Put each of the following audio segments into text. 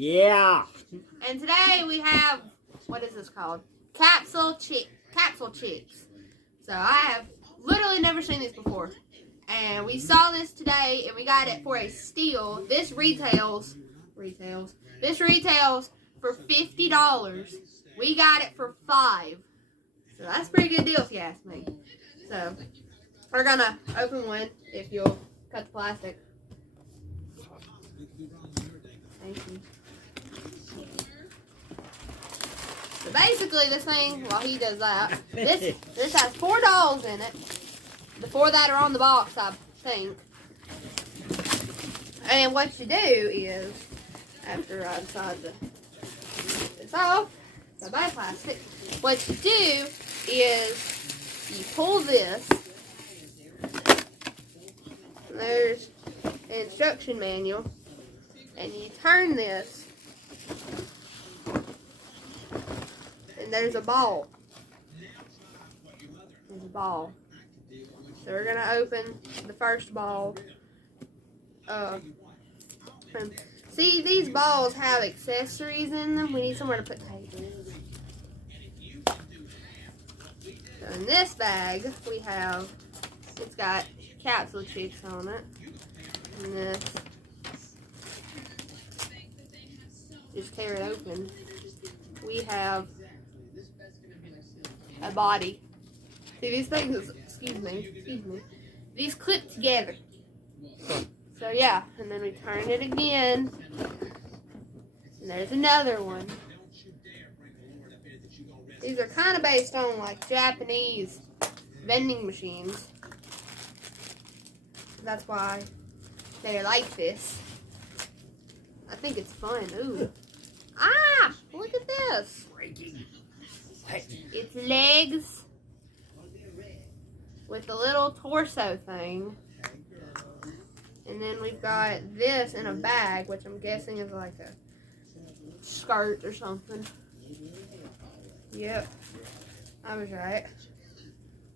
Yeah. And today we have, what is this called? Capsule Chix. Capsule Chix. So I have literally never seen these before. And we saw this today and we got it for a steal. This retails for $50. We got it for $5. So that's a pretty good deal if you ask me. So we're gonna open one if you'll cut the plastic. Thank you. So basically this thing, while he does that, this has 4 dolls in it. The 4 that are on the box, I think. And what you do is, after I decide to get this off, so buy plastic, what you do is you pull this. There's an instruction manual. And you turn this. And there's a ball. There's a ball. So we're going to open the first ball. See, these balls have accessories in them. We need somewhere to put tape. So in this bag, we have, it's got Capsule Chix on it. And this, just tear it open. We have a body. See, these things, excuse me, these clip together. So yeah, and then we turn it again, and there's another one. These are kind of based on like Japanese vending machines. That's why they're like this. I think it's fun. Ooh. Ah! Look at this. It's legs with a little torso thing. And then we've got this in a bag, which I'm guessing is like a skirt or something. Yep. I was right.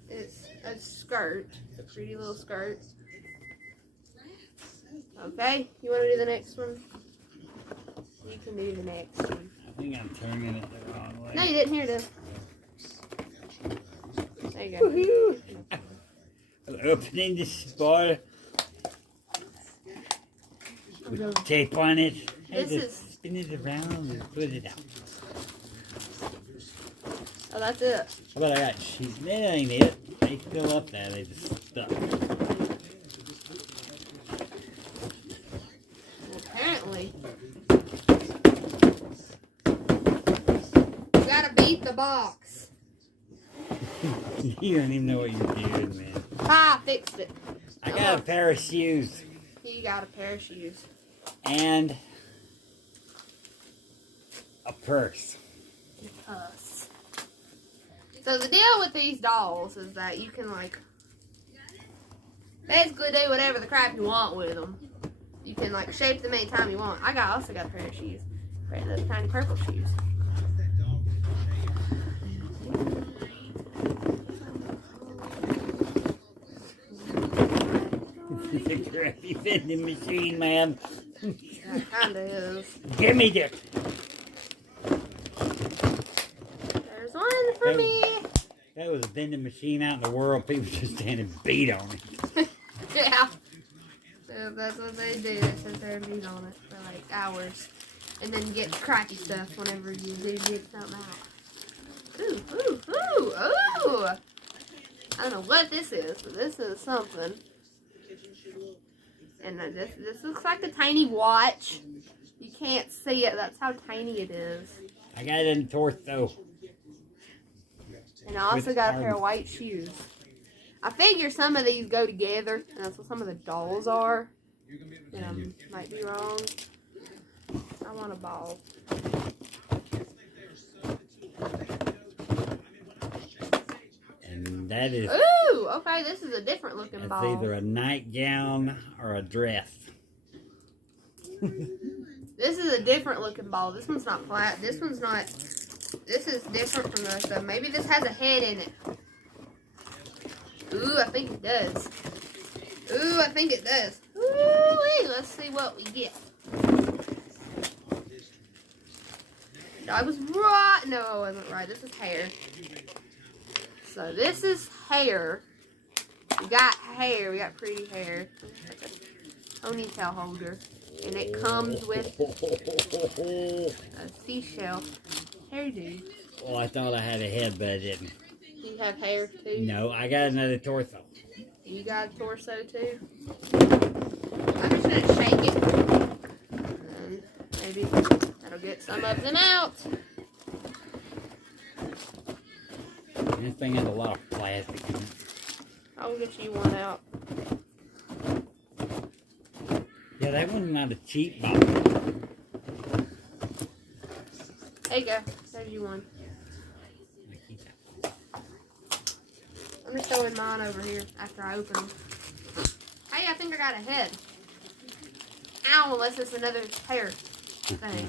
It's a skirt. It's a pretty little skirt. Okay, you want to do the next one? You can do the next one. I think I'm turning it the wrong way. No, you didn't hear this. There you go. I'm opening this ball with tape on it. This is... Spin it around and put it out. Oh, that's it. How about I got cheese? That ain't it. They fill up there. They just stuck. Apparently. You gotta beat the box. You don't even know what you're doing, man. I fixed it. I got a pair of shoes. You got a pair of shoes. And a purse. A purse. So the deal with these dolls is that you can like basically do whatever the crap you want with them. You can like shape them anytime you want. I also got a pair of shoes. Those tiny purple shoes. It's a crappy vending machine, man. Yeah, it kinda is. Give me this. There's one for me. That was a vending machine out in the world. People just stand and beat on it. Yeah. So that's what they do. They sit there and beat on it for like hours. And then get crappy stuff whenever you do get something out. Ooh, ooh, ooh, ooh. I don't know what this is, but this is something. And this looks like a tiny watch. You can't see it. That's how tiny it is. I got it in the torso. And I also got a pair of white shoes. I figure some of these go together, and that's what some of the dolls are. Might be wrong. I want a ball. And that is... Ooh, okay, this is a different looking ball. It's either a nightgown or a dress. This is a different looking ball. This one's not flat. This one's not... This is different from the rest of them. Maybe this has a head in it. Ooh, I think it does. Ooh, I think it does. Ooh, let's see what we get. I was right. No, I wasn't right. This is hair. So this is hair. We got hair. We got pretty hair. Like a ponytail holder. And it comes with a seashell hairdo. Oh, I thought I had a head, but I didn't. You have hair too? No, I got another torso. You got a torso too? I'm just going to shake it. And maybe that'll get some of them out. This thing has a lot of plastic in it. I'll get you one out. Yeah, that one's not a cheap bottle. There you go. There's you one. I'm just throwing mine over here after I open them. Hey, I think I got a head. Ow, unless it's another hair thing.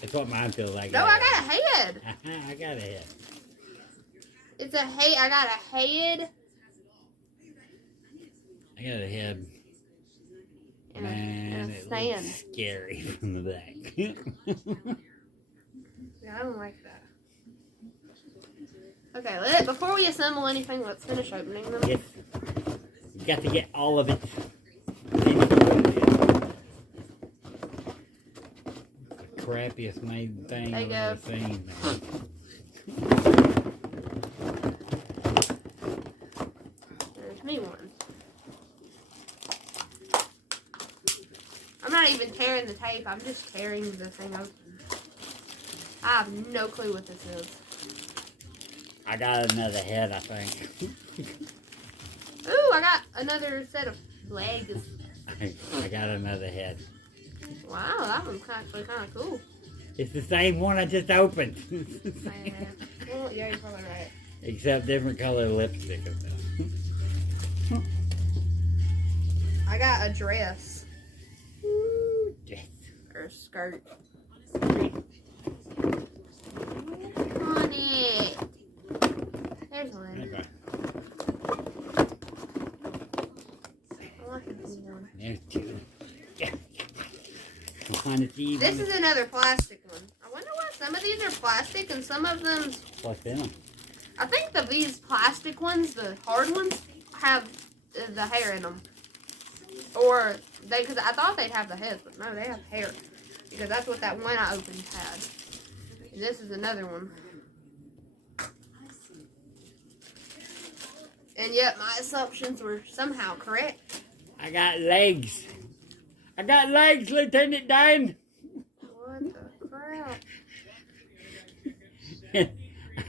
That's what mine feels like. No, I got a head. I got a head. It's a head. I got a head. I got a head. And Man, a it stand. looks scary from the back. Yeah, I don't like that. Okay, before we assemble anything, let's finish opening them. Yes. You got to get all of it. Crappiest made thing There I've you ever go. seen. There's me one. I'm not even tearing the tape. I'm just tearing the thing open. I have no clue what this is. I got another head, I think. Ooh, I got another set of legs. I got another head. Wow, that one's actually kind of cool. It's the same one I just opened. Well, yeah, you're probably right. Except different color lipstick and stuff. I got a dress. Ooh, dress. Or a skirt. On it. There's one. Okay. I want the blue one. There's two. Yeah. I'll find it easy. This is another plastic one. I wonder why some of these are plastic and some of them. What's in them? I think these plastic ones, the hard ones, have the hair in them. Or because I thought they'd have the heads, but no, they have hair. Because that's what that one I opened had. And this is another one. And yet my assumptions were somehow correct. I got legs. I got legs, Lieutenant Dan. What the crap?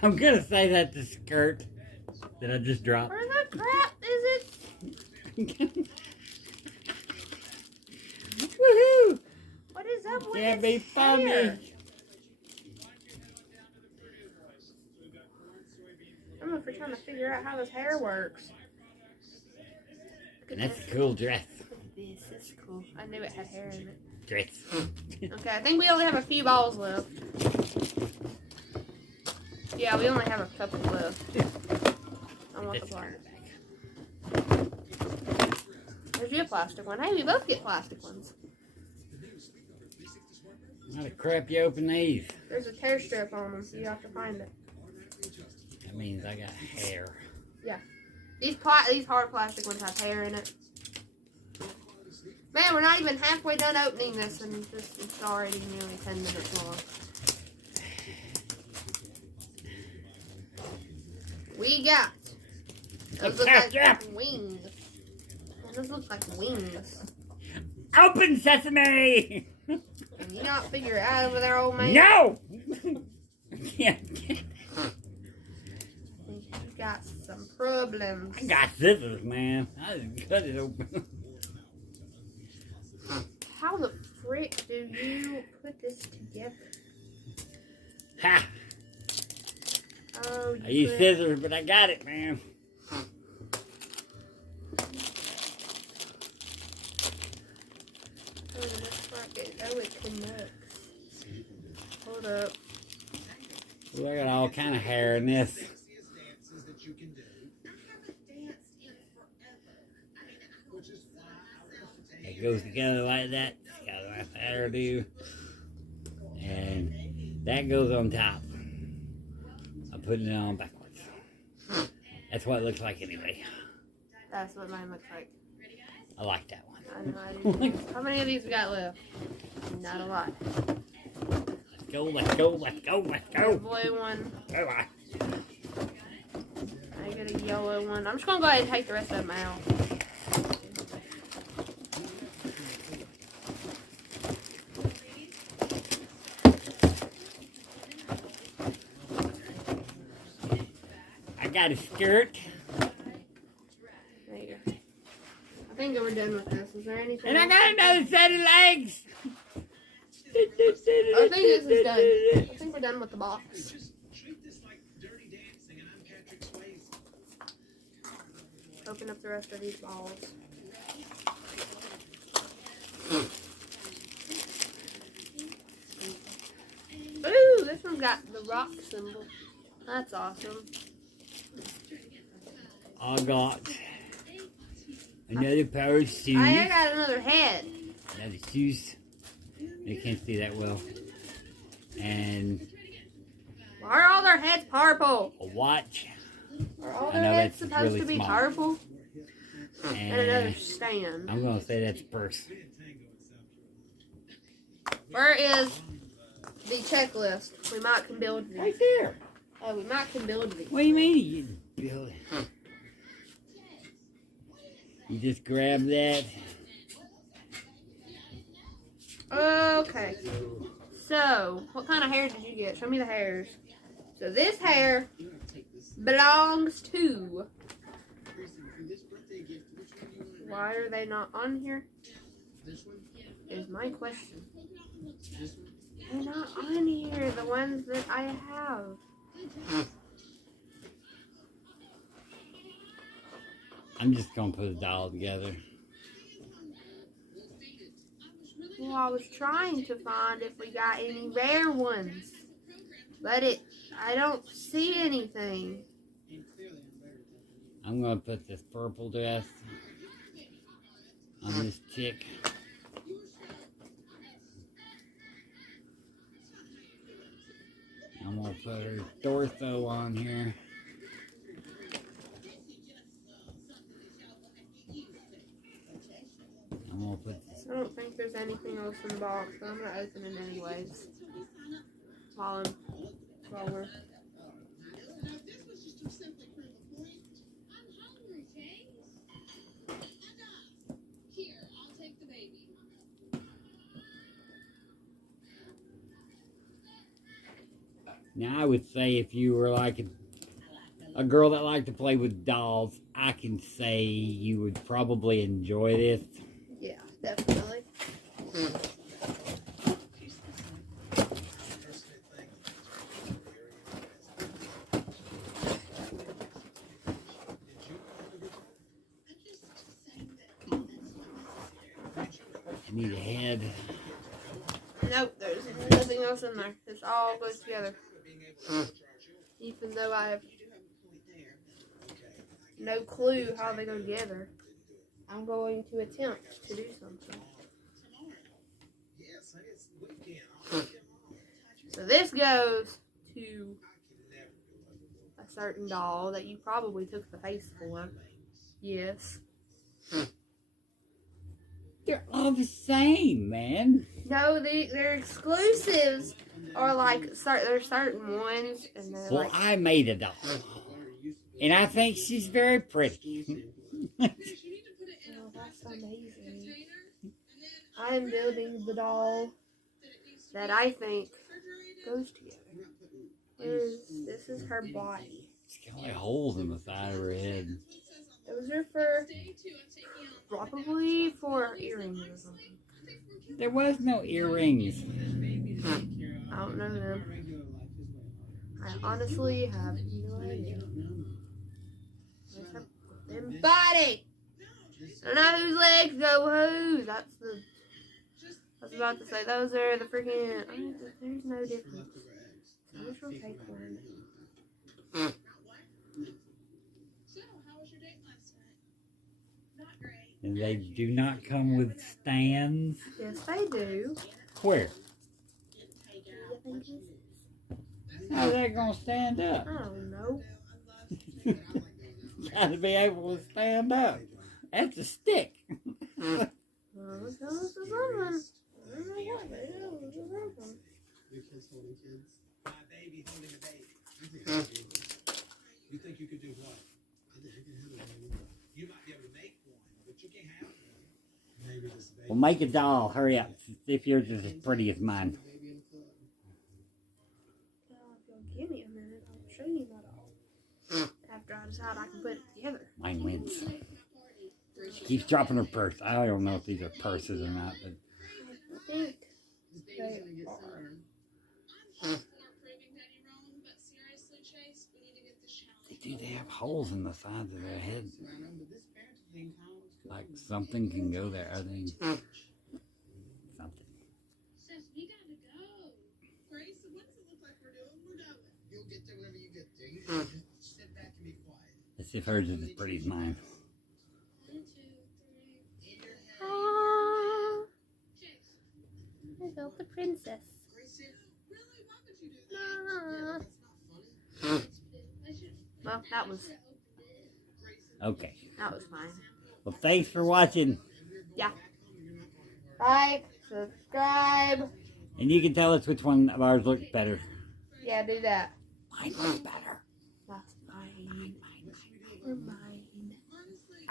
I'm gonna say that's the skirt that I just dropped. Where the crap is it? Woohoo! What is up with Can't this be funny. hair? I'm over trying to figure out how this hair works. Look at That's this. a cool dress. Look at this. It's cool. I knew it had hair in it. Dress. Okay, I think we only have a few balls left. Yeah, we only have a couple left. I want the plastic. There's you a plastic one. Hey, we both get plastic ones. How the crap you open these? There's a tear strip on them, so you have to find it. That means I got hair. These hard plastic ones have hair in it. Man, we're not even halfway done opening this, and it's already nearly 10 minutes long. We got. Those look like wings. Man, those look like wings. Open sesame! Can you not figure it out over there, old man? No! Yeah. You got some problems. I got scissors, man. I just cut it open. How the frick do you put this together? Ha! Oh, I use scissors, but I got it, man. Oh, it looks like it. Oh, it connects. Hold up. Ooh, I got all kind of hair in this. It goes together like that. It's got a nice hairdo. And That goes on top. I'm putting it on backwards. That's what it looks like anyway. That's what mine looks like. I like that one. I know I do. How many of these we got left? Not a lot. Let's go, let's go, let's go, let's go. The blue one. Go on. I get a yellow one. I'm just gonna go ahead and take the rest of them out. I got a skirt. There you go. I think we're done with this. Is there anything? And I got another set of legs. I think this is done. I think we're done with the box. Open up the rest of these balls. Ooh, this one's got the rock symbol. That's awesome. I got another pair of shoes. I got another head. Another shoes. You can't see that well. And Why are all their heads purple? a watch. Are all I their know heads that's supposed really to be small. purple? And another And stand. I'm going to say that's purse. Where is the checklist? We might can build these. Right there. Oh, we might can build these. What do you mean you build it? You just grab that. Okay. So, what kind of hair did you get? Show me the hairs. So this hair belongs to... Why are they not on here? Is my question. They're not on here. The ones that I have. I'm just going to put a doll together. Well, I was trying to find if we got any rare ones. But I don't see anything. I'm going to put this purple dress on this chick. I'm going to put her torso on here. I'm going to put this. I don't think there's anything else in the box, but I'm going to open it anyways. While we're... Now, I would say if you were like a girl that liked to play with dolls, I can say you would probably enjoy this. Yeah, definitely. I need a head. Nope, there's nothing else in there. This all goes together. Even though I have no clue how they go together, I'm going to attempt to do something. So this goes to a certain doll that you probably took the face for. Yes. They're all the same, man. No, their exclusives are like there's certain ones, and they're Well, like. I made a doll. And I think she's very pretty. Oh, that's amazing. I'm building the doll that I think goes together. This is her body. She's got like holes in the side of her head. Those are for probably for earrings or something. There was no earrings. I don't know them. I honestly have no idea. Where's her them body? I don't know whose legs go whose. I was about to say those are the freaking. There's no difference. So I'm just gonna take one. And they do not come with stands. Yes, they do. Where? I think this is. How's that gonna stand up? I don't know. Gotta be able to stand up. That's a stick. Well, this is something. I don't know what it is. It's something. Your kids holding kids? My baby holding a baby. You think you could do what? I think I can have a baby. You might be able to make one, but you can't have one. Maybe this baby. Well, make a doll. Hurry up. See if yours is as pretty as mine. Well, if you'll give me a minute, I'll show you my doll. After I decide I can put it together. Mine wins. She keeps dropping her purse. I don't know if these are purses or not, but I think they are. they have holes in the sides of their heads. Like something can go there. I think something. We gotta go. Grace, what does it look like we're doing? We're going. You'll get there whenever you get there. You just sit back and be quiet. Let's see if hers is as pretty as mine. 1, 2, 3. In your head. Aww. Chase. I built the princess. Grace, Really? Why would you do that? Aww. that's not funny. I should. Well, that was Okay. fine. Well, thanks for watching. Yeah. Like, subscribe. And you can tell us which one of ours looks better. Yeah, do that. Mine looks better. That's mine. Or mine.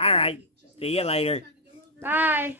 All right. See you later. Bye.